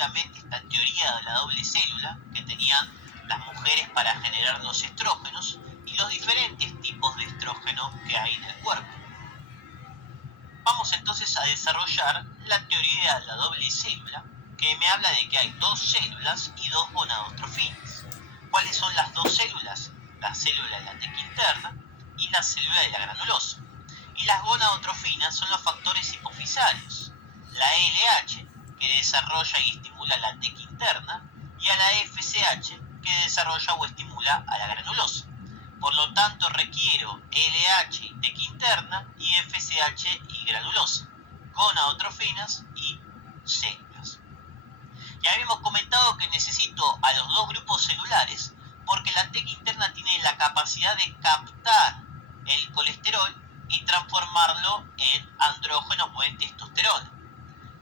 básicamente esta teoría de la doble célula que tenían las mujeres para generar los estrógenos y los diferentes tipos de estrógeno que hay en el cuerpo. Vamos entonces a desarrollar la teoría de la doble célula, que me habla de que hay dos células y dos gonadotrophinas. ¿Cuáles son las dos células? La célula de la teca interna y la célula de la granulosa. Y las gonadotrophinas son los factores hipofisarios, la LH, que desarrolla y estimula la teca interna, y a la FSH, que desarrolla o estimula a la granulosa. Por lo tanto, requiero LH y teca interna y FSH y granulosa, gonadotrophinas y células. Ya habíamos comentado que necesito a los dos grupos celulares porque la teca interna tiene la capacidad de captar el colesterol y transformarlo en andrógeno o en testosterona,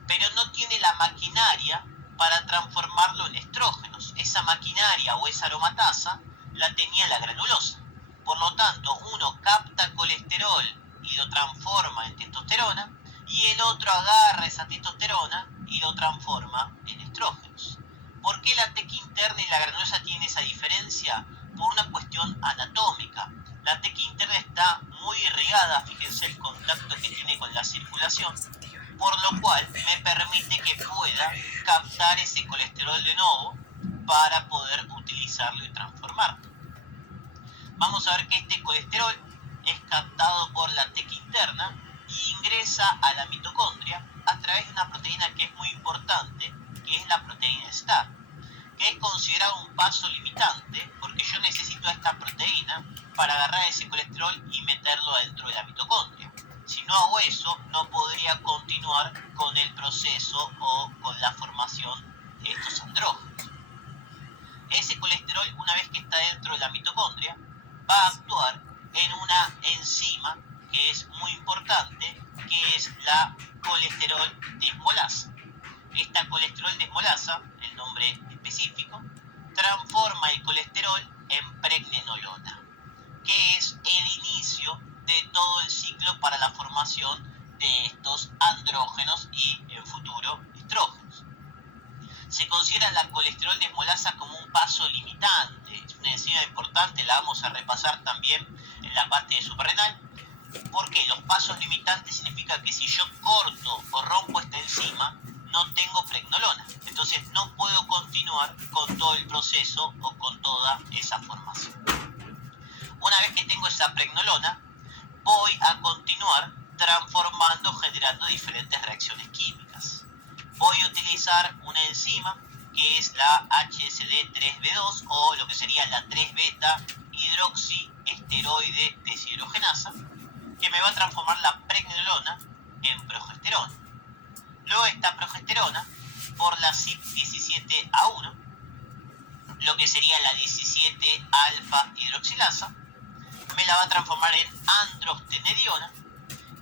pero no tiene la maquinaria para transformarlo en estrógenos. Esa maquinaria o esa aromatasa la tenía la granulosa. Por lo tanto, uno capta colesterol y lo transforma en testosterona, y el otro agarra esa testosterona y lo transforma en estrógenos. ¿Por qué la teca interna y la granulosa tienen esa diferencia? Por una cuestión anatómica. La teca interna está muy irrigada, fíjense el contacto que tiene con la circulación, por lo cual me permite que pueda captar ese colesterol de nuevo para poder utilizarlo y transformarlo. Vamos a ver que este colesterol es captado por la teca interna y ingresa a la mitocondria a través de una proteína que es muy importante, que es la proteína STAR, que es considerado un paso limitante porque yo necesito esta proteína para agarrar ese colesterol y meterlo adentro de la mitocondria. Si no hago eso, no podría continuar con el proceso o con la formación de estos andrógenos. Ese colesterol, una vez que está dentro de la mitocondria, va a actuar en una enzima que es muy importante, que es la colesterol desmolasa. Esta colesterol desmolasa, el nombre específico, transforma el colesterol en pregnenolona, que es el inicio de todo el ciclo para la formación de estos andrógenos y, en futuro, estrógenos. Se considera la colesterol desmolasa como un paso limitante. Es una enzima importante, la vamos a repasar también en la parte suprarrenal, porque los pasos limitantes significa que si yo corto o rompo esta enzima, no tengo pregnolona. Entonces no puedo continuar con todo el proceso o con toda esa formación. Una vez que tengo esa pregnolona, voy a continuar transformando, generando diferentes reacciones químicas. Voy a utilizar una enzima que es la HSD3B2 o lo que sería la 3-beta hidroxiesteroide deshidrogenasa, que me va a transformar la pregnenolona en progesterona. Luego esta progesterona, por la CYP17A1, lo que sería la 17-alfa hidroxilasa, me la va a transformar en androstenediona,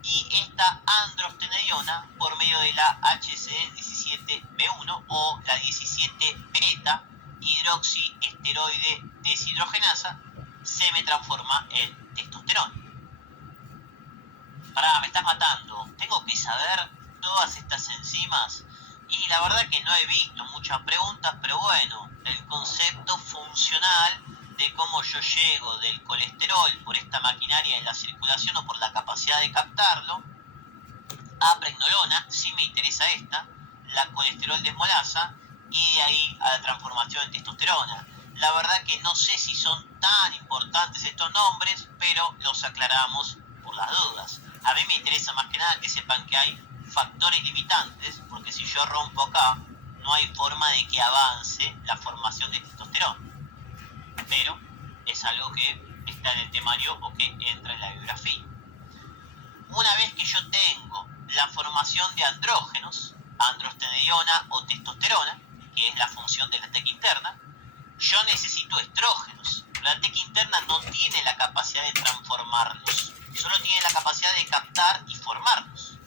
y esta androstenediona, por medio de la HCD17B1 o la 17-beta hidroxiesteroide deshidrogenasa, se me transforma en testosterona. Pará, me estás matando. Tengo que saber todas estas enzimas. Y la verdad que no he visto muchas preguntas, pero bueno, el concepto funcional de cómo yo llego del colesterol por esta maquinaria en la circulación o por la capacidad de captarlo a pregnolona, sí me interesa esta, la colesterol desmolasa, y de ahí a la transformación en testosterona. La verdad que no sé si son tan importantes estos nombres, pero los aclaramos por las dudas. A mí me interesa más que nada que sepan que hay factores limitantes, porque si yo rompo acá, no hay forma de que avance la formación de testosterona. Pero es algo que está en el temario o que entra en la bibliografía. Una vez que yo tengo la formación de andrógenos, androstenediona o testosterona, que es la función de la teca interna, yo necesito estrógenos. La teca interna no tiene la capacidad de transformarlos, solo tiene la capacidad de captar y formarlos.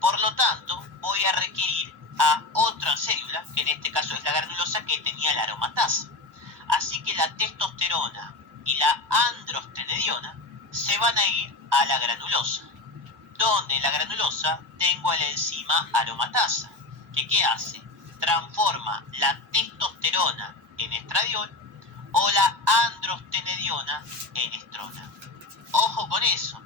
Por lo tanto, voy a requerir a otra célula, que en este caso es la granulosa, que tenía la aromatasa. Así que la testosterona y la androstenediona se van a ir a la granulosa, donde en la granulosa tengo a la enzima aromatasa, que ¿qué hace? transforma la testosterona en estradiol o la androstenediona en estrona. Ojo con eso,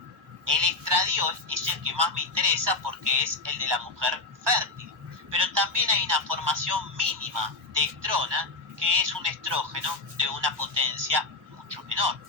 el estradiol es el que más me interesa porque es el de la mujer fértil, pero también hay una formación mínima de estrona que es un estrógeno de una potencia mucho menor.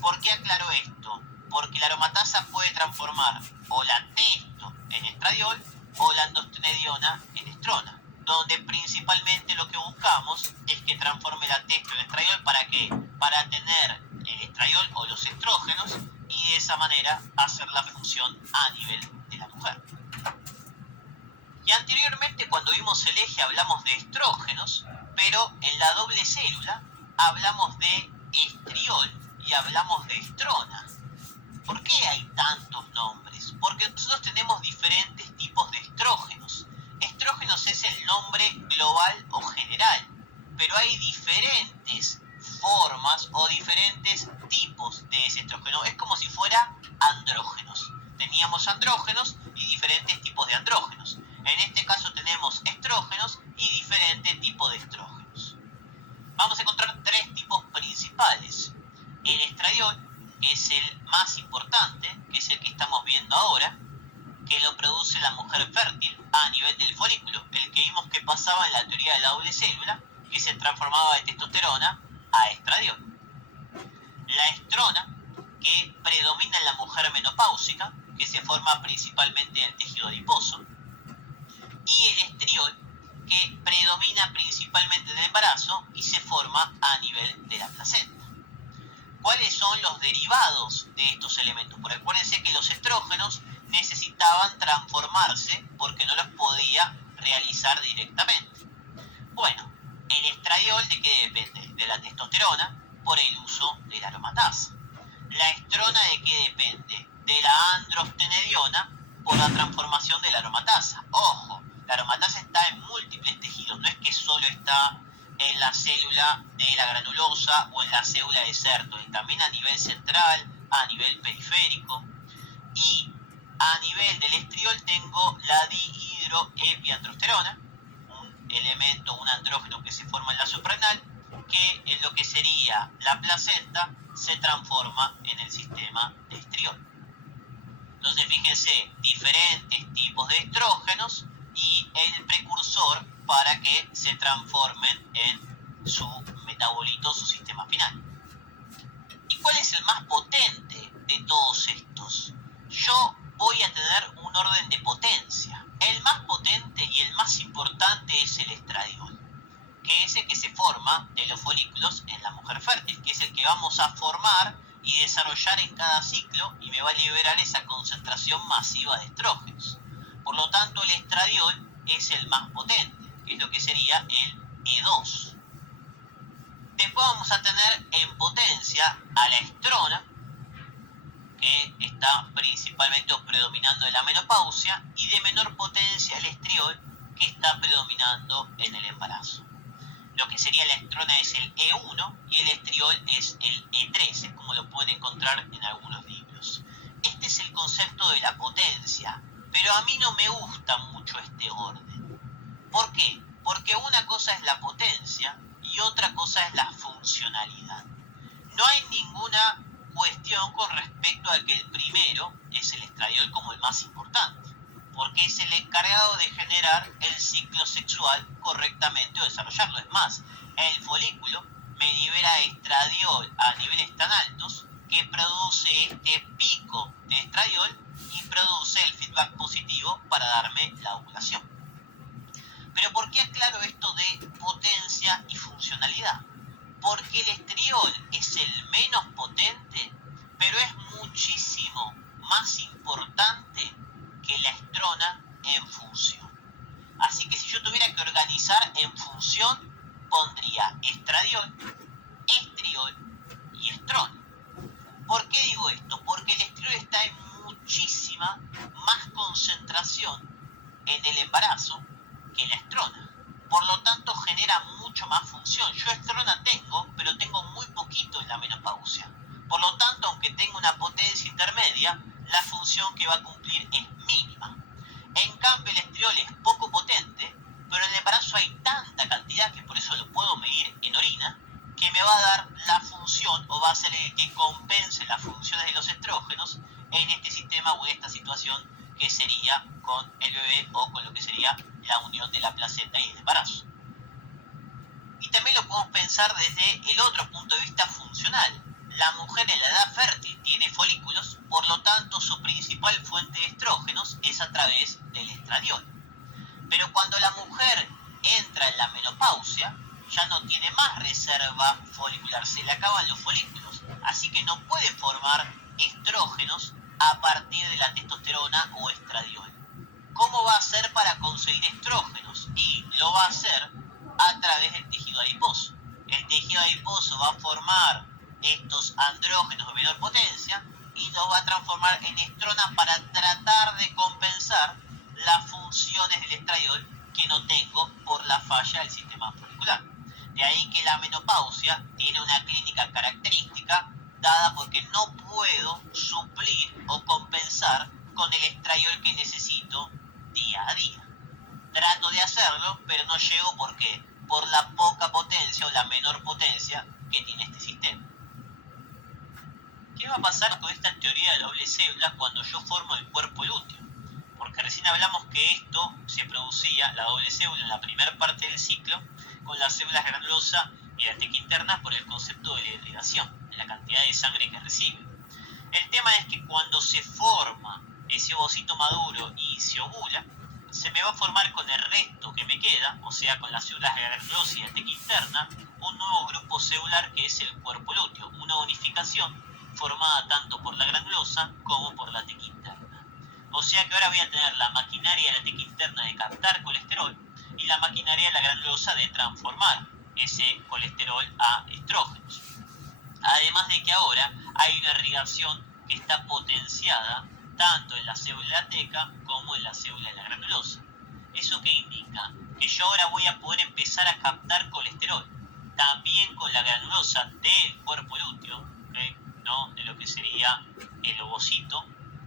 ¿Por qué aclaro esto? Porque la aromatasa puede transformar o la testo en estradiol o la androstenediona en estrona, donde principalmente lo que buscamos es que transforme la testo en estradiol. ¿Para qué? Para tener el estradiol o los estrógenos y de esa manera hacer la función a nivel de la mujer. Y anteriormente, cuando vimos el eje, hablamos de estrógenos, pero en la doble célula hablamos de estriol y hablamos de estrona. ¿Por qué hay tantos nombres? Porque nosotros tenemos diferentes tipos de estrógenos. Estrógenos es el nombre global o general, pero hay diferentes formas o diferentes tipos de ese estrógeno. Es como si fuera andrógenos. Teníamos andrógenos y diferentes tipos de andrógenos. En este caso tenemos estrógenos y diferentes tipos de estrógenos. Vamos a encontrar tres tipos principales. El estradiol, que es el más importante, que es el que estamos viendo ahora, que lo produce la mujer fértil a nivel del folículo, el que vimos que pasaba en la teoría de la doble célula, que se transformaba de testosterona a estradiol. La estrona, que predomina en la mujer menopáusica, que se forma principalmente en el tejido adiposo, y el estriol, que predomina principalmente en el embarazo y se forma a nivel de la placenta. ¿Cuáles son los derivados de estos elementos? Porque acuérdense que los estrógenos necesitaban transformarse porque no los podía realizar directamente. Bueno, el estradiol, ¿de qué depende? De la testosterona por el uso de la aromatasa. La estrona, ¿de qué depende? De la androstenediona por la transformación de la aromatasa. Ojo, la aromatasa está en múltiples tejidos, no es que solo está en la célula de la granulosa o en la célula de Sertoli, también a nivel central, a nivel periférico. Y a nivel del estriol tengo la dihidroepiandrosterona, un elemento, un andrógeno que se forma en la suprarrenal, que en lo que sería la placenta se transforma en el sistema de estriol. Entonces fíjense, diferentes tipos de estrógenos y el precursor para que se transformen en su metabolito, su sistema final. ¿Y cuál es el más potente de todos estos? Yo voy a tener un orden de potencia. El más potente y el más importante es el estradiol, que es el que se forma de los folículos en la mujer fértil, que es el que vamos a formar y desarrollar en cada ciclo y me va a liberar esa concentración masiva de estrógenos. Por lo tanto, el estradiol es el más potente, que es lo que sería el E2. Después vamos a tener en potencia a la estrona, que está principalmente predominando en la menopausia, y de menor potencia el estriol, que está predominando en el embarazo. Lo que sería la estrona es el E1 y el estriol es el E3, es como lo pueden encontrar en algunos libros. Este es el concepto de la potencia, pero a mí no me gusta mucho este orden. ¿Por qué? Porque una cosa es la potencia y otra cosa es la funcionalidad. No hay ninguna cuestión con respecto a que el primero es el estradiol como el más importante, porque es el encargado de generar el ciclo sexual correctamente o desarrollarlo. Es más, el folículo me libera estradiol a niveles tan altos que produce este pico de estradiol y produce el feedback positivo para darme la ovulación. Pero ¿por qué aclaro esto de potencia y funcionalidad? Porque el estriol es el menos potente, pero es muchísimo más importante que la estrona en función. Así que si yo tuviera que organizar en función, pondría estradiol, estriol y estrona. ¿Por qué digo esto? Porque el estriol está en muchísima más concentración en el embarazo que la estrona. Por lo tanto, genera mucho más función. Yo estrona tengo, pero tengo muy poquito en la menopausia. Por lo tanto, aunque tenga una potencia intermedia, la función que va a cumplir es mínima. En cambio, el estriol es poco potente, pero en el embarazo hay la unión de la placenta y el embarazo. Y también lo podemos pensar desde el otro punto de vista funcional. La mujer en la edad fértil tiene folículos, por lo tanto su principal fuente de estrógenos es a través del estradiol. Pero cuando la mujer entra en la menopausia, ya no tiene más reserva folicular, se le acaban los folículos, así que no puede formar estrógenos a partir de la testosterona o estradiol. ¿Cómo va a hacer para conseguir estrógenos? Y lo va a hacer a través del tejido adiposo. El tejido adiposo va a formar estos andrógenos de menor potencia y los va a transformar en estrona para tratar de compensar las funciones del estradiol que no tengo por la falla del sistema folicular. De ahí que la menopausia tiene una clínica característica dada porque no puedo suplir o compensar con el estradiol que necesito día a día. Trato de hacerlo, pero no llego porque por la poca potencia o la menor potencia que tiene este sistema. ¿Qué va a pasar con esta teoría de la doble célula cuando yo formo el cuerpo lúteo? Porque recién hablamos que esto se producía, la doble célula, en la primera parte del ciclo, con las células granulosas y la teca interna por el concepto de la hibridación, de la cantidad de sangre que recibe. El tema es que cuando se forma ese ovocito maduro y se ovula, se me va a formar con el resto que me queda, o sea, con las células granulosas y la teca interna, un nuevo grupo celular que es el cuerpo lúteo, una unificación formada tanto por la granulosa como por la teca interna. O sea que ahora voy a tener la maquinaria de la teca interna de captar colesterol y la maquinaria de la granulosa de transformar ese colesterol a estrógenos. Además de que ahora hay una irrigación que está potenciada tanto en la célula teca como en la célula de la granulosa. ¿Eso qué indica? Que yo ahora voy a poder empezar a captar colesterol también con la granulosa del cuerpo lúteo, ¿okay? ¿No? De lo que sería el ovocito.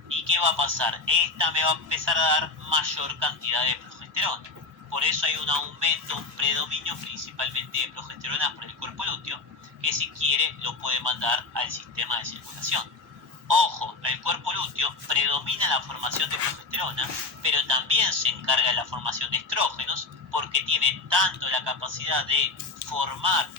¿Y qué va a pasar? Esta me va a empezar a dar mayor cantidad de progesterona. Por eso hay un aumento, un predominio principalmente de progesterona por el cuerpo lúteo, que si quiere lo puede mandar al sistema de circulación. Ojo, el cuerpo lúteo predomina la formación de progesterona, pero también se encarga de la formación de estrógenos porque tiene tanto la capacidad de formar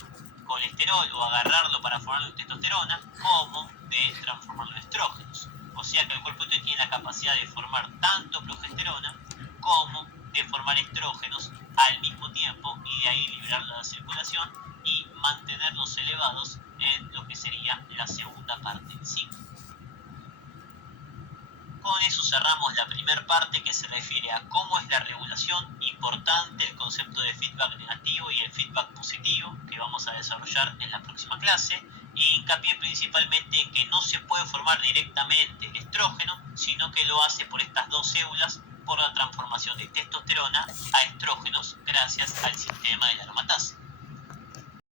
colesterol o agarrarlo para formar testosterona como de transformarlo en estrógenos. O sea que el cuerpo lúteo tiene la capacidad de formar tanto progesterona como de formar estrógenos al mismo tiempo y de ahí liberarlo de la circulación y mantenerlos elevados en lo que sería la segunda parte del ciclo. Con eso cerramos la primera parte que se refiere a cómo es la regulación, importante el concepto de feedback negativo y el feedback positivo que vamos a desarrollar en la próxima clase, e hincapié principalmente en que no se puede formar directamente el estrógeno, sino que lo hace por estas dos células por la transformación de testosterona a estrógenos gracias al sistema de la aromatasa.